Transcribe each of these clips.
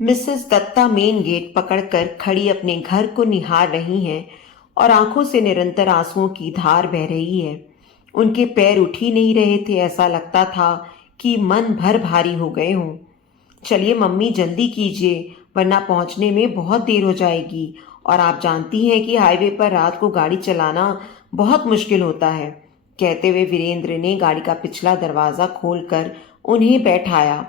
Mrs Dutta main gate पकड़कर खड़ी अपने घर को निहार रही हैं और आंखों से निरंतर आंसुओं की धार बह रही है। उनके पैर उठ ही नहीं रहे थे, ऐसा लगता था कि मन भर भारी हो गए हों। चलिए मम्मी जल्दी कीजिए, वरना पहुंचने में बहुत देर हो जाएगी। और आप जानती हैं कि हाईवे पर रात को गाड़ी चलाना बहुत मुश्किल होता है। कहते हुए वीरेंद्र ने गाड़ी का पिछला दरवाजा खोलकर उन्हें बैठाया।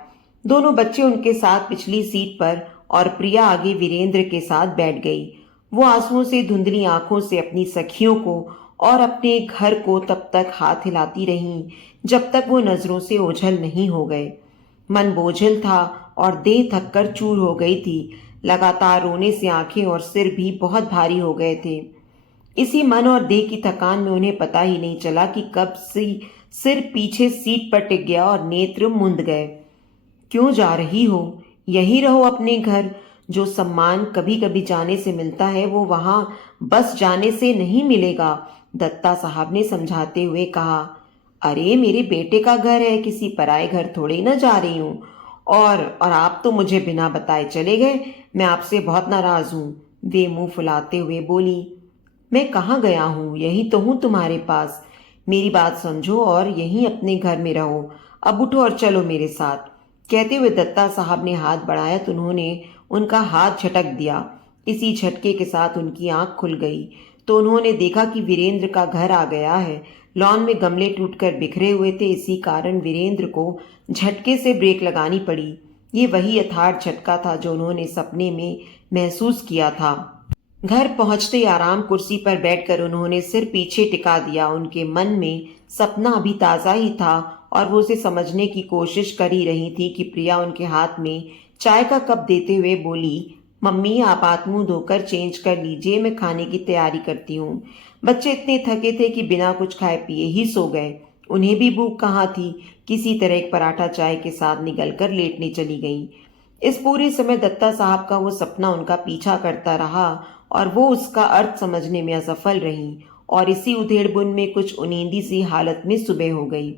दोनों बच्चे उनके साथ पिछली सीट पर और प्रिया आगे वीरेंद्र के साथ बैठ गई। वो आंसुओं से धुंधली आंखों से अपनी सखियों को और अपने घर को तब तक हाथ हिलाती रहीं जब तक वो नजरों से ओझल नहीं हो गए। मन बोझिल था और देह थककर चूर हो गई थी। लगातार रोने से आंखें और सिर भी बहुत भारी हो गए थे। इसी मन और देह की थकान में उन्हें पता ही नहीं चला कि कब से सिर पीछे सीट पर टिक गया और नेत्र मुंद गए। क्यों जा रही हो? यही रहो अपने घर। जो सम्मान कभी कभी जाने से मिलता है वो वहां बस जाने से नहीं मिलेगा, दत्ता साहब ने समझाते हुए कहा। अरे मेरे बेटे का घर है, किसी पराए घर थोड़े ना जा रही हूँ। और आप तो मुझे बिना बताए चले गए। मैं आपसे बहुत नाराज हूँ, वे मुंह फुलाते हुए बोली। मैं कहाँ गया हूँ, यही तो हूँ तुम्हारे पास। मेरी बात समझो और यहीं अपने घर में रहो। अब उठो और चलो मेरे साथ। कहते हुए दत्ता साहब ने हाथ बढ़ाया तो उन्होंने उनका हाथ झटक दिया। इसी झटके के साथ उनकी आंख खुल गई तो उन्होंने देखा कि वीरेंद्र का घर आ गया है। लॉन में गमले टूटकर बिखरे हुए थे, इसी कारण वीरेंद्र को झटके से ब्रेक लगानी पड़ी। ये वही यथार्थ झटका था जो उन्होंने सपने में महसूस किया था। घर पहुंचते ही आराम कुर्सी पर बैठकर उन्होंने सिर पीछे टिका दिया। उनके मन में सपना अभी ताजा ही था और वो उसे समझने की कोशिश कर ही रही थी कि प्रिया उनके हाथ में चाय का कप देते हुए बोली, मम्मी आप हाथ मुंह धोकर चेंज कर लीजिए, मैं खाने की तैयारी करती हूँ। बच्चे इतने थके थे कि बिना कुछ खाए पिए ही सो गए। उन्हें भी भूख कहाँ थी। किसी तरह एक पराठा चाय के साथ निगलकर लेटने चली गई। इस पूरे समय दत्ता साहब का वो सपना उनका पीछा करता रहा और वो उसका अर्थ समझने में असफल रही और इसी उधेड़बुन में कुछ उनींदी सी हालत में सुबह हो गई।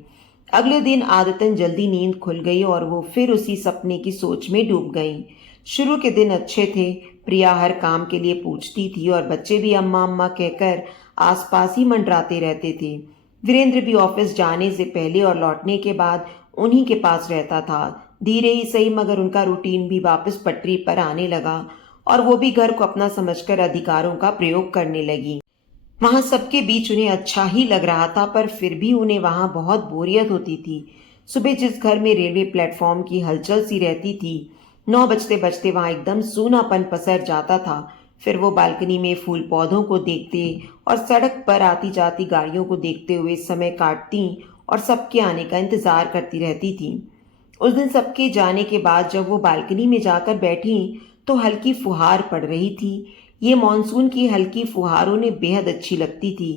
अगले दिन आदतन जल्दी नींद खुल गई और वो फिर उसी सपने की सोच में डूब गई। शुरू के दिन अच्छे थे। प्रिया हर काम के लिए पूछती थी और बच्चे भी अम्मा अम्मा कहकर आसपास ही मंडराते रहते थे। वीरेंद्र भी ऑफिस जाने से पहले और लौटने के बाद उन्हीं के पास रहता था। धीरे ही सही मगर उनका रूटीन भी वापस पटरी पर आने लगा और वो भी घर को अपना समझकर अधिकारों का प्रयोग करने लगी। वहां सबके बीच उन्हें अच्छा ही लग रहा था, पर फिर भी उन्हें वहां बहुत बोरियत होती थी। सुबह जिस घर में रेलवे प्लेटफॉर्म की हलचल सी रहती थी, 9 बजते बजते वहां एकदम सूनापन पसर जाता था। फिर वो बालकनी में फूल पौधों को देखते और सड़क पर आती जाती गाड़ियों को देखते हुए समय काटती और सबके आने का इंतजार करती रहती थी। उस दिन सबके जाने के बाद जब वो बालकनी में जाकर बैठी तो हल्की फुहार पड़ रही थी। ये मॉनसून की हल्की फुहारों ने बेहद अच्छी लगती थी।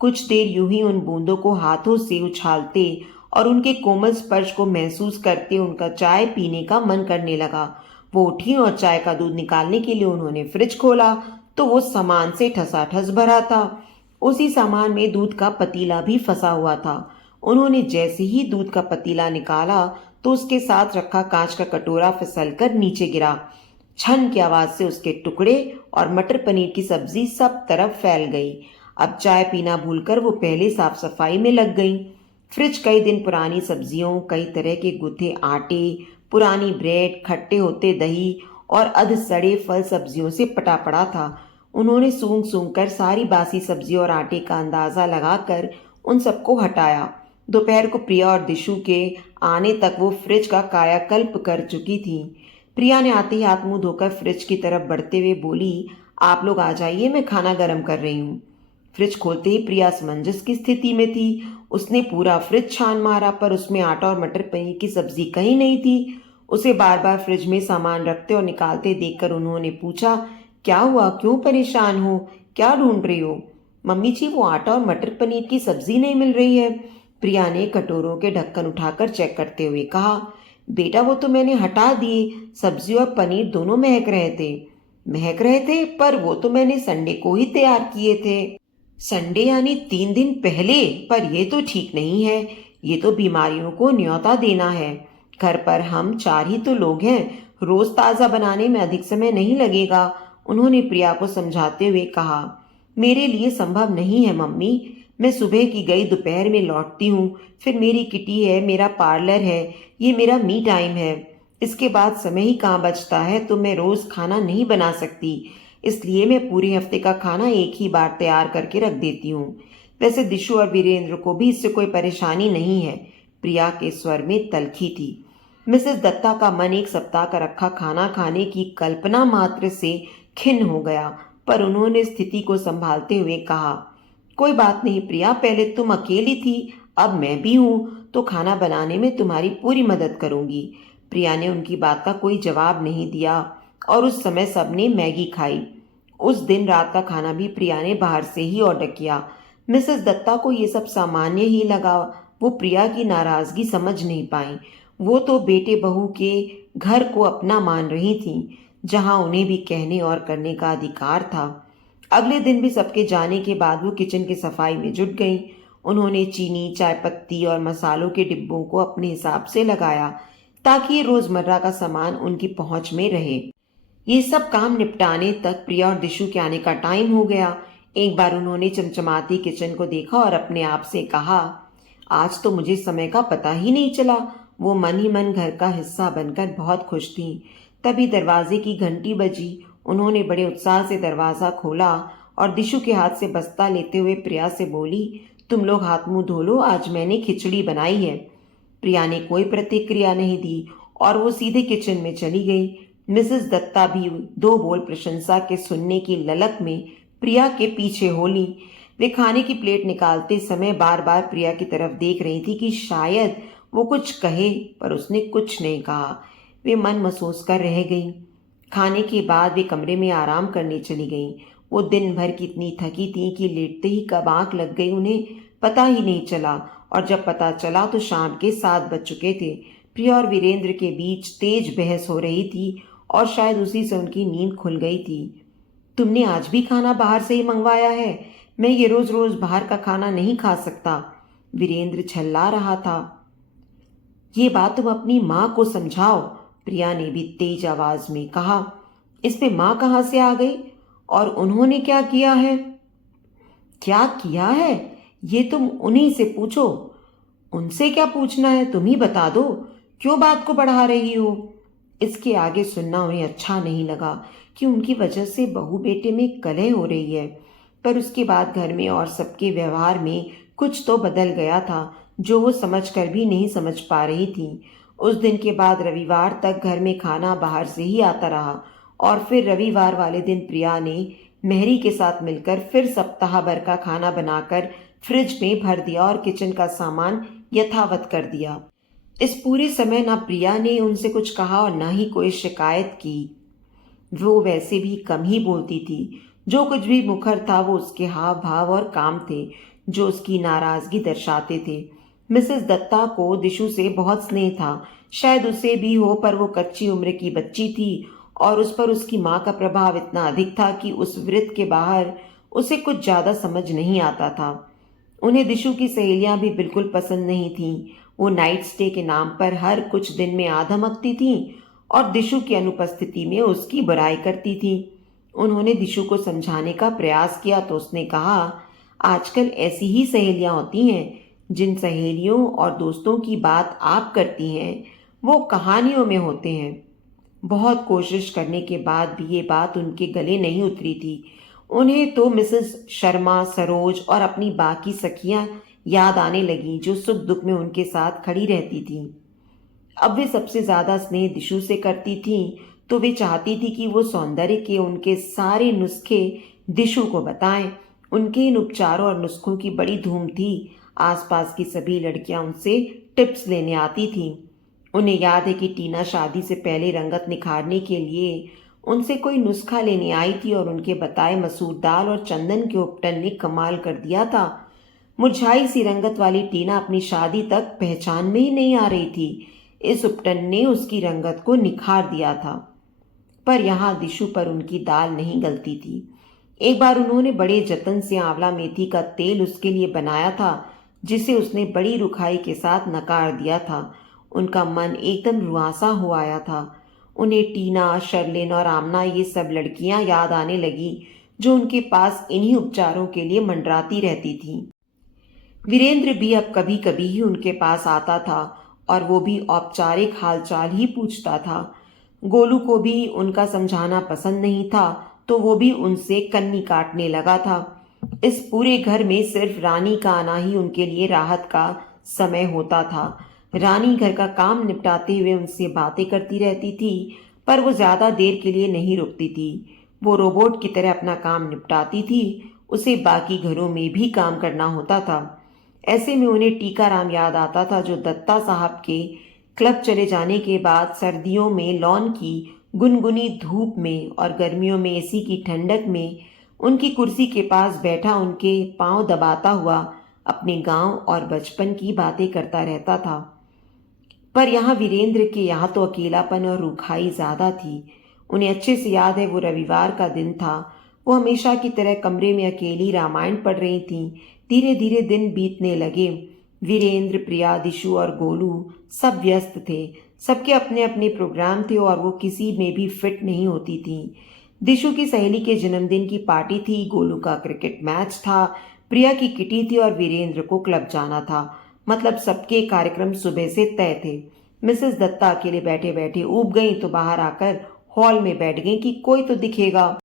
कुछ देर यूं ही उन बूंदों को हाथों से उछालते और उनके कोमल स्पर्श को महसूस करते उनका चाय पीने का मन करने लगा। वो उठी और चाय का दूध निकालने के लिए उन्होंने फ्रिज खोला तो वो सामान से ठसाठस भरा था। उसी सामान में दूध का पतीला भी फंसा हुआ था। उन्होंने जैसे ही दूध का पतीला निकाला तो उसके साथ रखा कांच का कटोरा फिसलकर नीचे गिरा। छन की आवाज से उसके टुकड़े और मटर पनीर की सब्जी सब तरफ फैल गई। अब चाय पीना भूलकर वो पहले साफ सफाई में लग गई। फ्रिज कई दिन पुरानी सब्जियों, कई तरह के गुथे आटे, पुरानी ब्रेड, खट्टे होते दही और अध सड़े फल सब्जियों से पटा पड़ा था। उन्होंने सूंघ सूंघ कर सारी बासी सब्जी और आटे का अंदाजा लगाकर उन सबको हटाया। दोपहर को प्रिया और दिशु के आने तक वो फ्रिज का कायाकल्प कर चुकी थी। प्रिया ने आते ही हाथ मुंह धोकर फ्रिज की तरफ बढ़ते हुए बोली, आप लोग आ जाइए, मैं खाना गर्म कर रही हूँ। फ्रिज खोलते ही प्रिया असमंजस की स्थिति में थी। उसने पूरा फ्रिज छान मारा पर उसमें आटा और मटर पनीर की सब्जी कहीं नहीं थी। उसे बार बार फ्रिज में सामान रखते और निकालते देखकर उन्होंने पूछा, क्या हुआ, क्यों परेशान हो, क्या ढूंढ रही हो? मम्मी जी वो आटा और मटर पनीर की सब्जी नहीं मिल रही है, प्रिया ने कटोरों के ढक्कन उठाकर चेक करते हुए कहा। बेटा वो तो मैंने हटा दिए, सब्जी और पनीर दोनों महक रहे थे। महक रहे थे? पर वो तो मैंने संडे को ही तैयार किए थे। संडे यानी 3 दिन पहले? पर ये तो ठीक नहीं है। ये तो बीमारियों को न्योता देना है। घर पर हम 4 ही तो लोग हैं। रोज ताज़ा बनाने में अधिक समय नहीं लगेगा, उन्होंने प्रिया को समझाते हुए कहा। मेरे लिए संभव नहीं है मम्मी। मैं सुबह की गई दोपहर में लौटती हूँ, फिर मेरी किटी है, मेरा पार्लर है, ये मेरा मी टाइम है। इसके बाद समय ही कहाँ बचता है, तो मैं रोज खाना नहीं बना सकती। इसलिए मैं पूरे हफ्ते का खाना एक ही बार तैयार करके रख देती हूँ। वैसे दिशु और वीरेंद्र को भी इससे कोई परेशानी नहीं है। प्रिया के स्वर में तल्खी थी। मिसेस दत्ता का मन एक सप्ताह का रखा खाना खाने की कल्पना मात्र से खिन्न हो गया, पर उन्होंने स्थिति को संभालते हुए कहा, कोई बात नहीं प्रिया, पहले तुम अकेली थी, अब मैं भी हूं, तो खाना बनाने में तुम्हारी पूरी मदद करूंगी। प्रिया ने उनकी बात का कोई जवाब नहीं दिया और उस समय सबने मैगी खाई। उस दिन रात का खाना भी प्रिया ने बाहर से ही ऑर्डर किया। मिसेस दत्ता को ये सब सामान्य ही लगा। वो प्रिया की नाराजगी समझ नहीं पाई। वो तो बेटे बहू के घर को अपना मान रही थीं, जहां उन्हें भी कहने और करने का अधिकार था। अगले दिन भी सबके जाने के बाद वो किचन की सफाई में जुट गईं। उन्होंने चीनी, चाय पत्ती और मसालों के डिब्बों को अपने हिसाब से लगाया, ताकि रोजमर्रा का सामान उनकी पहुंच में रहे। ये सब काम निपटाने तक प्रिया और दिशु के आने का टाइम हो गया। एक बार उन्होंने चमचमाती किचन को देखा और अपने आप से कहा, आज तो मुझे समय का पता ही नहीं चला। वो मन ही मन घर का हिस्सा बनकर बहुत खुश थी। तभी दरवाजे की घंटी बजी। उन्होंने बड़े उत्साह से दरवाज़ा खोला और दिशु के हाथ से बस्ता लेते हुए प्रिया से बोली, तुम लोग हाथ मुंह धो लो, आज मैंने खिचड़ी बनाई है। प्रिया ने कोई प्रतिक्रिया नहीं दी और वो सीधे किचन में चली गई। मिसेस दत्ता भी दो बोल प्रशंसा के सुनने की ललक में प्रिया के पीछे हो ली। वे खाने की प्लेट निकालते समय बार बार प्रिया की तरफ देख रही थी कि शायद वो कुछ कहे, पर उसने कुछ नहीं कहा। वे मन महसूस कर रह गई। खाने के बाद वे कमरे में आराम करने चली गईं। वो दिन भर की इतनी थकी थी कि लेटते ही कब आंख लग गई उन्हें पता ही नहीं चला, और जब पता चला तो शाम के 7 बज चुके थे। प्रिया और वीरेंद्र के बीच तेज बहस हो रही थी और शायद उसी से उनकी नींद खुल गई थी। तुमने आज भी खाना बाहर से ही मंगवाया है? मैं ये रोज रोज बाहर का खाना नहीं खा सकता, वीरेंद्र छल्ला रहा था। ये बात तुम अपनी माँ को समझाओ, प्रिया ने भी तेज आवाज में कहा। इसमें माँ कहाँ से आ गई और उन्होंने क्या किया है? क्या किया है ये तुम उन्हीं से पूछो। उनसे क्या पूछना है, तुम ही बता दो। क्यों बात को बढ़ा रही हो? इसके आगे सुनना उन्हें अच्छा नहीं लगा कि उनकी वजह से बहू बेटे में कलह हो रही है, पर उसके बाद घर में और सबके व्यवहार में कुछ तो बदल गया था, जो वो समझ कर भी नहीं समझ पा रही थी। उस दिन के बाद रविवार तक घर में खाना बाहर से ही आता रहा और फिर रविवार वाले दिन प्रिया ने मेहरी के साथ मिलकर फिर सप्ताह भर का खाना बनाकर फ्रिज में भर दिया और किचन का सामान यथावत कर दिया। इस पूरे समय ना प्रिया ने उनसे कुछ कहा और ना ही कोई शिकायत की। वो वैसे भी कम ही बोलती थी। जो कुछ भी मुखर था वो उसके हाव भाव और काम थे, जो उसकी नाराजगी दर्शाते थे। मिसेस दत्ता को दिशु से बहुत स्नेह था, शायद उसे भी हो, पर वो कच्ची उम्र की बच्ची थी और उस पर उसकी माँ का प्रभाव इतना अधिक था कि उस वृत्त के बाहर उसे कुछ ज्यादा समझ नहीं आता था। उन्हें दिशु की सहेलियां भी बिल्कुल पसंद नहीं थीं। वो नाइट स्टे के नाम पर हर कुछ दिन में आ धमकती थीं और दिशु की अनुपस्थिति में उसकी बुराई करती थी। उन्होंने दिशु को समझाने का प्रयास किया तो उसने कहा, आजकल ऐसी ही सहेलियां होती हैं। जिन सहेलियों और दोस्तों की बात आप करती हैं वो कहानियों में होते हैं। बहुत कोशिश करने के बाद भी ये बात उनके गले नहीं उतरी थी। उन्हें तो मिसेस शर्मा, सरोज और अपनी बाकी सखियां याद आने लगी, जो सुख दुख में उनके साथ खड़ी रहती थीं। अब वे सबसे ज्यादा स्नेह दिशु से करती थीं, तो वे चाहती थी कि वो सौंदर्य के उनके सारे नुस्खे दिशु को बताएं। उनके इन उपचारों और नुस्खों की बड़ी धूम थी। आसपास की सभी लड़कियां उनसे टिप्स लेने आती थीं। उन्हें याद है कि टीना शादी से पहले रंगत निखारने के लिए उनसे कोई नुस्खा लेने आई थी और उनके बताए मसूर दाल और चंदन के उपटन ने कमाल कर दिया था। मुरझाई सी रंगत वाली टीना अपनी शादी तक पहचान में ही नहीं आ रही थी। इस उपटन ने उसकी रंगत को निखार दिया था, पर यहाँ दिशु पर उनकी दाल नहीं गलती थी। एक बार उन्होंने बड़े जतन से आंवला मेथी का तेल उसके लिए बनाया था, जिसे उसने बड़ी रुखाई के साथ नकार दिया था। उनका मन एकदम रुआसा हो आया था। उन्हें टीना, शर्लिन और आमना ये सब लड़कियां याद आने लगी जो उनके पास इन्हीं उपचारों के लिए मंडराती रहती थीं। वीरेंद्र भी अब कभी कभी ही उनके पास आता था और वो भी औपचारिक हालचाल ही पूछता था। गोलू को भी उनका समझाना पसंद नहीं था तो वो भी उनसे कन्नी काटने लगा था। इस पूरे घर में सिर्फ रानी का आना ही उनके लिए राहत का समय होता था। रानी घर का काम निपटाते हुए उनसे बातें करती रहती थी, पर वो ज्यादा देर के लिए नहीं रुकती थी। वो रोबोट की तरह अपना काम निपटाती थी, उसे बाकी घरों में भी काम करना होता था। ऐसे में उन्हें टीकाराम याद आता था जो दत्ता साहब के क्लब चले जाने के बाद सर्दियों में लॉन की गुनगुनी धूप में और गर्मियों में एसी की ठंडक में उनकी कुर्सी के पास बैठा उनके पांव दबाता हुआ अपने गांव और बचपन की बातें करता रहता था। पर यहाँ वीरेंद्र के यहाँ तो अकेलापन और रूखाई ज्यादा थी। उन्हें अच्छे से याद है वो रविवार का दिन था। वो हमेशा की तरह कमरे में अकेली रामायण पढ़ रही थीं। धीरे धीरे दिन बीतने लगे। वीरेंद्र, प्रिया, दिशु और गोलू सब व्यस्त थे। सबके अपने अपने प्रोग्राम थे और वो किसी में भी फिट नहीं होती थी। दिशु की सहेली के जन्मदिन की पार्टी थी, गोलू का क्रिकेट मैच था, प्रिया की किटी थी और वीरेंद्र को क्लब जाना था। मतलब सबके कार्यक्रम सुबह से तय थे। मिसेस दत्ता अकेले बैठे बैठे ऊब गईं तो बाहर आकर हॉल में बैठ गईं कि कोई तो दिखेगा।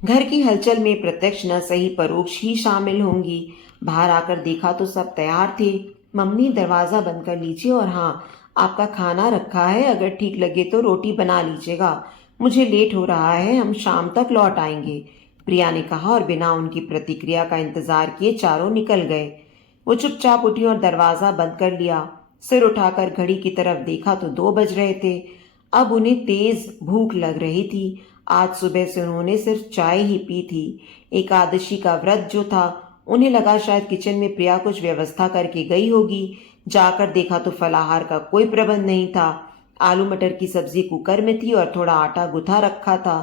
घर की हलचल में प्रत्यक्ष न सही परोक्ष ही शामिल होंगी। बाहर आकर देखा तो सब तैयार थे। मम्मी, दरवाजा बंद कर लीजिए और हाँ, आपका खाना रखा है, अगर ठीक लगे तो रोटी बना लीजिएगा। मुझे लेट हो रहा है, हम शाम तक लौट आएंगे, प्रिया ने कहा और बिना उनकी प्रतिक्रिया का इंतजार किए चारों निकल गए। वो चुपचाप उठी और दरवाजा बंद कर लिया। सिर उठाकर घड़ी की तरफ देखा तो 2 बज रहे थे। अब उन्हें तेज भूख लग रही थी। आज सुबह से उन्होंने सिर्फ चाय ही पी थी। एकादशी का व्रत जो था, उन्हें लगा शायद किचन में प्रिया कुछ व्यवस्था करके गई होगी। जाकर देखा तो फलाहार का कोई प्रबंध नहीं था। आलू मटर की सब्जी कुकर में थी और थोड़ा आटा गुथा रखा था।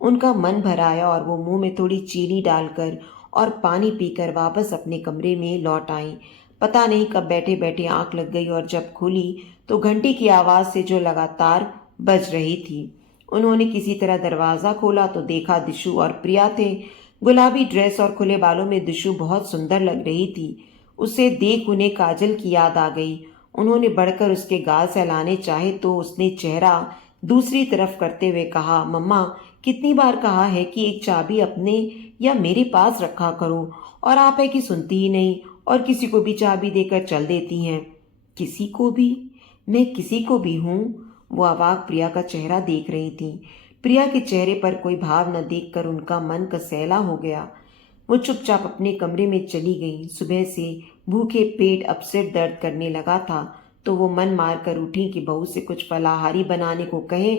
उनका मन भर आया और वो मुंह में थोड़ी चीनी डालकर और पानी पीकर वापस अपने कमरे में लौट आई। पता नहीं कब बैठे बैठे आंख लग गई और जब खुली तो घंटी की आवाज से जो लगातार बज रही थी। उन्होंने किसी तरह दरवाजा खोला तो देखा दिशु और प्रिया थे। गुलाबी ड्रेस और खुले बालों में दिशु बहुत सुंदर लग रही थी। उसे देख उन्हें काजल की याद आ गई। उन्होंने बढ़कर उसके गाल सहलाने चाहे तो उसने चेहरा दूसरी तरफ करते हुए कहा, मम्मा, कितनी बार कहा है कि एक चाबी अपने या मेरे पास रखा करो, और आप है कि सुनती ही नहीं और किसी को भी चाबी देकर चल देती हैं। किसी को भी? मैं किसी को भी हूँ? वो अवाक प्रिया का चेहरा देख रही थी। प्रिया के चेहरे पर कोई भाव न देखकर उनका मन कसैला हो गया। वो चुपचाप अपने कमरे में चली गई। सुबह से भूखे पेट अब सिर दर्द करने लगा था तो वो मन मार कर उठी कि बहू से कुछ फलाहारी बनाने को कहे।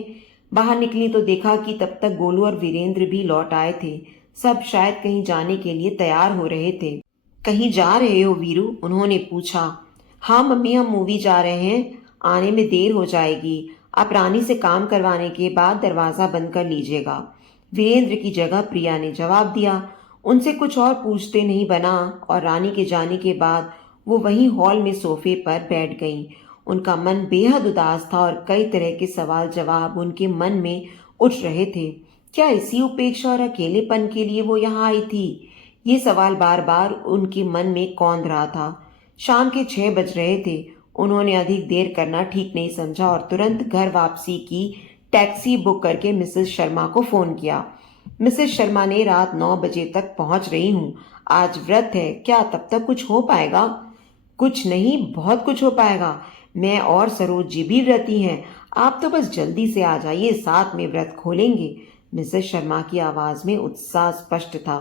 बाहर निकली तो देखा कि तब तक गोलू और वीरेंद्र भी लौट आए थे। सब शायद कहीं जाने के लिए तैयार हो रहे थे। कहीं जा रहे हो वीरू? उन्होंने पूछा। हाँ मम्मी, हम मूवी जा रहे हैं, आने में देर हो जाएगी। आप रानी से काम करवाने के बाद दरवाजा बंद कर लीजिएगा, वीरेंद्र की जगह प्रिया ने जवाब दिया। उनसे कुछ और पूछते नहीं बना और रानी के जाने के बाद वो वहीं हॉल में सोफे पर बैठ गईं। उनका मन बेहद उदास था और कई तरह के सवाल जवाब उनके मन में उठ रहे थे। क्या इसी उपेक्षा और अकेलेपन के लिए वो यहाँ आई थी? ये सवाल बार बार उनके मन में कौंध रहा था। शाम के 6 बज रहे थे। उन्होंने अधिक देर करना ठीक नहीं समझा और तुरंत घर वापसी की टैक्सी बुक करके मिसेस शर्मा को फोन किया। मिसेस शर्मा ने, रात 9 बजे तक पहुंच रही हूँ, आज व्रत है, क्या तब तक कुछ हो पाएगा? कुछ नहीं, बहुत कुछ हो पाएगा। मैं और सरोज जी भी व्रती हैं, आप तो बस जल्दी से आ जाइए, साथ में व्रत खोलेंगे। मिसेस शर्मा की आवाज में उत्साह स्पष्ट था।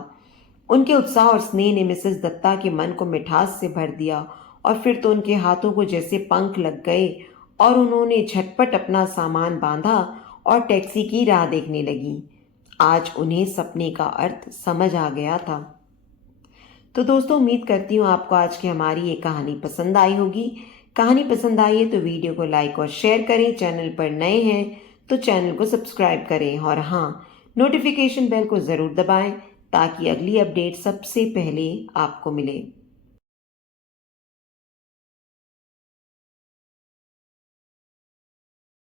उनके उत्साह और स्नेह ने मिसेस दत्ता के मन को मिठास से भर दिया और फिर तो उनके हाथों को जैसे पंख लग गए और उन्होंने झटपट अपना सामान बांधा और टैक्सी की राह देखने लगी। आज उन्हें सपने का अर्थ समझ आ गया था। तो दोस्तों, उम्मीद करती हूँ आपको आज की हमारी ये कहानी पसंद आई होगी। कहानी पसंद आई है तो वीडियो को लाइक और शेयर करें। चैनल पर नए हैं तो चैनल को सब्सक्राइब करें और हाँ, नोटिफिकेशन बेल को ज़रूर दबाएं ताकि अगली अपडेट सबसे पहले आपको मिले।